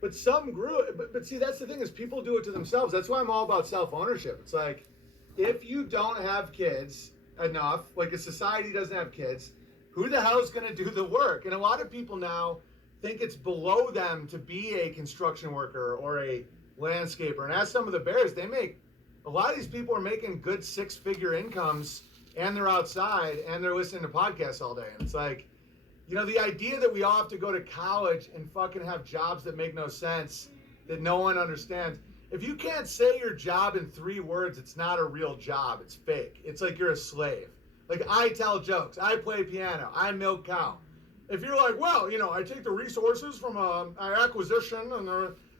But some grew. But see, that's the thing is people do it to themselves. That's why I'm all about self-ownership. It's like, if you don't have kids enough, like a society doesn't have kids, who the hell is going to do the work? And a lot of people now think it's below them to be a construction worker or a landscaper. And as some of the bears, a lot of these people are making good six-figure incomes, and they're outside and they're listening to podcasts all day. And it's like, the idea that we all have to go to college and fucking have jobs that make no sense, that no one understands. If you can't say your job in 3 words, it's not a real job. It's fake. It's like you're a slave. Like, I tell jokes. I play piano. I milk cow. If you're like, well, I take the resources from an acquisition, and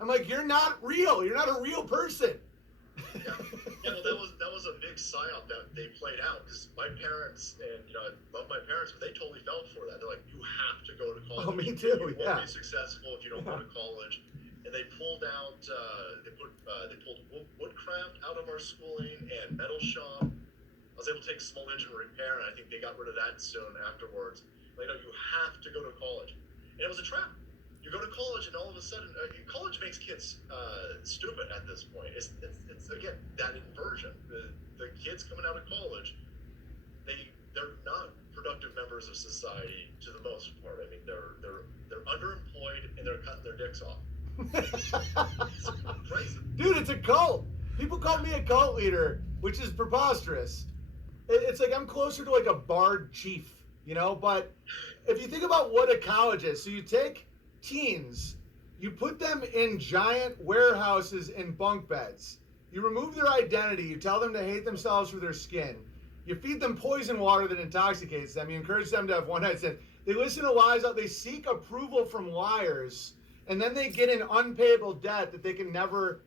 I'm like, you're not real. You're not a real person. Yeah, well, that was a big psyop that they played out, because my parents, and I love my parents, but they totally fell for that. They're like, you have to go to college. Oh, me too. You won't be successful if you don't go to college. And they pulled out, they pulled woodcraft out of our schooling and metal shop. I was able to take small engine repair, and I think they got rid of that soon afterwards. Like, no, you have to go to college, and it was a trap. You go to college, and all of a sudden, college makes kids stupid at this point. It's again that inversion. The kids coming out of college, they're not productive members of society to the most part. I mean, they're underemployed, and they're cutting their dicks off. It's crazy. Dude, it's a cult. People call me a cult leader, which is preposterous. It's like I'm closer to like a bard chief, But if you think about what a college is, so you take teens, you put them in giant warehouses in bunk beds. You remove their identity. You tell them to hate themselves for their skin. You feed them poison water that intoxicates them. You encourage them to have one night stand. They listen to lies out. They seek approval from liars. And then they get in unpayable debt that they can never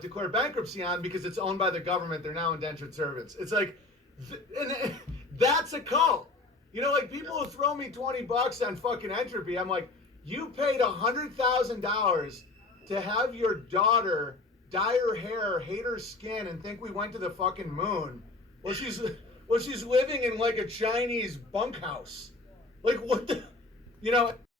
declare bankruptcy on because it's owned by the government. They're now indentured servants. It's like, and that's a cult. Like people who throw me $20 on fucking entropy. I'm like, you paid $100,000 to have your daughter dye her hair, hate her skin, and think we went to the fucking moon. Well, she's living in like a Chinese bunkhouse. Like what the,